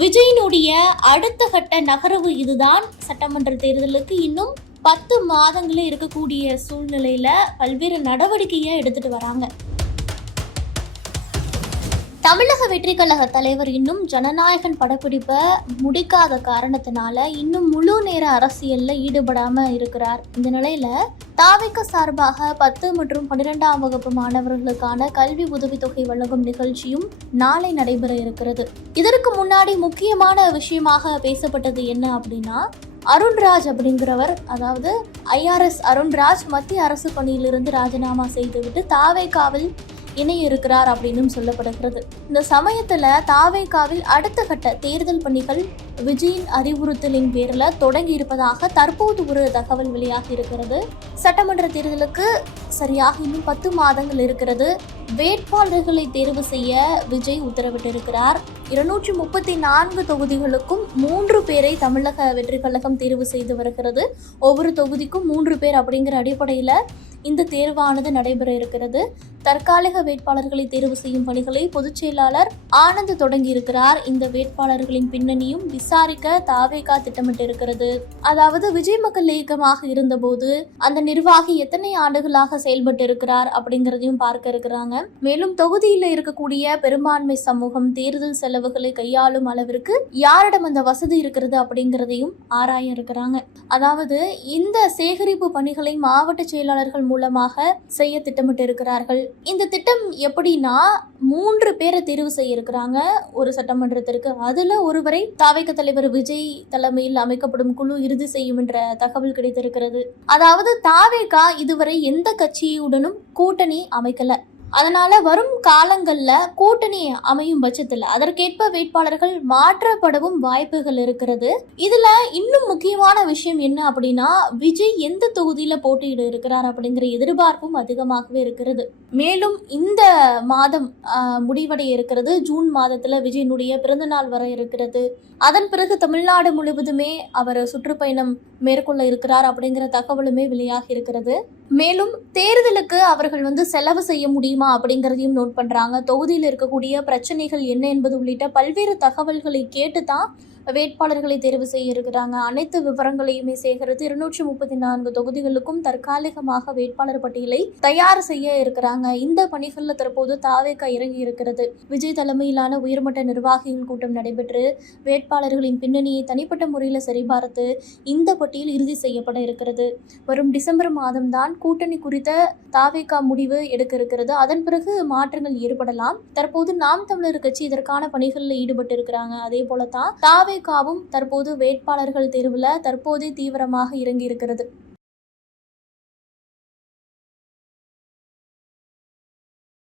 விஜயினுடைய அடுத்த கட்ட நகர்வு இதுதான். சட்டமன்ற தேர்தலுக்கு இன்னும் பத்து மாதங்களே இருக்கக்கூடிய சூழ்நிலையில பல்வேறு நடவடிக்கையை எடுத்துட்டு வராங்க. தமிழக வெற்றி கழக தலைவர் இன்னும் ஜனநாயகன் படப்பிடிப்பை முடிக்காத காரணத்தினால இன்னும் முழு நேர அரசியல்ல ஈடுபடாம இருக்கிறார். இந்த நிலையில தாவிக சார்பாக பத்து மற்றும் பன்னிரெண்டாம் வகுப்பு மாணவர்களுக்கான கல்வி உதவித்தொகை வழங்கும் நிகழ்ச்சியும் நாளை நடைபெற இருக்கிறது. இதற்கு முன்னாடி முக்கியமான விஷயமாக பேசப்பட்டது என்ன அப்படின்னா அருண்ராஜ் அப்படிங்கிறவர் அதாவது ஐஆர்எஸ் அருண்ராஜ் மத்திய அரசு பணியிலிருந்து ராஜினாமா செய்துவிட்டு தாவேகாவில் இணைய இருக்கிறார் அப்படின்னும் சொல்லப்படுகிறது. இந்த சமயத்துல தாவேகாவில் அடுத்த கட்ட தேர்தல் பணிகள் விஜயின் அறிவுறுத்தலின் பேரில் தொடங்கி இருப்பதாக தற்போது ஒரு தகவல் வெளியாகி இருக்கிறது. சட்டமன்ற தேர்தலுக்கு சரியாக இன்னும் பத்து மாதங்கள் இருக்கிறது. வேட்பாளர்களை தேர்வு செய்ய விஜய் உத்தரவிட்டிருக்கிறார். இருநூற்றி முப்பத்தி நான்கு தொகுதிகளுக்கும் மூன்று பேரை தமிழக வெற்றி கழகம் தேர்வு செய்து வருகிறது. ஒவ்வொரு தொகுதிக்கும் மூன்று பேர் அப்படிங்கிற அடிப்படையில் இந்த தேர்வானது நடைபெற இருக்கிறது. தற்காலிக வேட்பாளர்களை தேர்வு செய்யும் பணிகளை பொதுச் செயலாளர் ஆனந்த் தொடங்கி இருக்கிறார் இந்த வேட்பாளர்களின் பின்னணியும் விசாரிக்க தாவேகா திட்டமிட்டிருக்கிறது. அதாவது விஜய் மக்கள் இயக்கமாக இருந்தபோது அந்த நிர்வாகி எத்தனை ஆண்டுகளாக செயல்பட்டு இருக்கிறார் அப்படிங்கிறதையும் பார்க்க இருக்கிறாங்க. மேலும் தொகுதியில் இருக்கக்கூடிய பெரும்பான்மை சமூகம் தேர்தல் செலவுகளை கையாளும் அளவிற்கு யாரிடம் அந்த வசதி இருக்கிறது அப்படிங்கிறதையும் ஆராய இருக்கிறாங்க. அதாவது இந்த சேகரிப்பு பணிகளை மாவட்ட செயலாளர்கள் மூலமாக செய்ய திட்டமிட்டு இருக்கிறார்கள் இந்த திட்டம் எப்படின்னா மூன்று பேரை தேர்வு செய்ய இருக்கிறாங்க ஒரு சட்டமன்றத்திற்கு. அதுல ஒருவரை தாவைக்க தலைவர் விஜய் தலைமையில் அமைக்கப்படும் குழு இறுதி செய்யும் என்ற தகவல் கிடைத்திருக்கிறது. அதாவது தாவேகா இதுவரை எந்த கட்சியுடனும் கூட்டணி அமைக்கல. அதனால வரும் காலங்களில் கூட்டணி அமையும் பட்சத்தில் அதற்கேற்ப வேட்பாளர்கள் மாற்றப்படவும் வாய்ப்புகள் இருக்கிறது. இதுல இன்னும் முக்கியமான விஷயம் என்ன அப்படின்னா விஜய் எந்த தொகுதியில போட்டியிட இருக்கிறார் அப்படிங்கிற எதிர்பார்ப்பும் அதிகமாகவே இருக்கிறது. மேலும் இந்த மாதம் முடிவடைய இருக்கிறது. ஜூன் மாதத்துல விஜயனுடைய பிறந்தநாள் வர இருக்கிறது. அதன் பிறகு தமிழ்நாடு முழுவதுமே அவர் சுற்றுப்பயணம் மேற்கொள்ள இருக்கிறார் அப்படிங்கிற தகவலுமே வெளியாகி இருக்கிறது. மேலும் தேர்தலுக்கு அவர்கள் வந்து செலவு செய்ய முடியும் அப்படிங்கிறதையும் நோட் பண்ணுறாங்க தொகுதியில் இருக்கக்கூடிய பிரச்சனைகள் என்ன என்பது உள்ளிட்ட பல்வேறு தகவல்களை கேட்டு தான் வேட்பாளர்களை தேர்வு செய்ய இருக்கிறாங்க. அனைத்து விவரங்களையுமே சேகரித்து இருநூற்றி முப்பத்தி நான்கு தொகுதிகளுக்கும் தற்காலிகமாக வேட்பாளர் பட்டியலை தயார் செய்ய இருக்கிறாங்க. இந்த பணிகளில் தற்போது தாவேக்கா இறங்கி இருக்கிறது. விஜய் தலைமையிலான உயர்மட்ட நிர்வாகிகள் கூட்டம் நடைபெற்று வேட்பாளர்களின் பின்னணியை தனிப்பட்ட முறையில் சரிபார்த்து இந்த பட்டியல் இறுதி செய்யப்பட இருக்கிறது. வரும் டிசம்பர் மாதம்தான் கூட்டணி குறித்த தாவேகா முடிவு எடுக்க இருக்கிறது. அதன் பிறகு மாற்றங்கள் ஏற்படலாம். தற்போது நாம் தமிழர் கட்சி இதற்கான பணிகளில் ஈடுபட்டு இருக்கிறாங்க அதே போல தான் தாவேகாவும் தற்போது வேட்பாளர்கள் தேர்வில் தற்போதே தீவிரமாக இறங்கி இருக்கிறது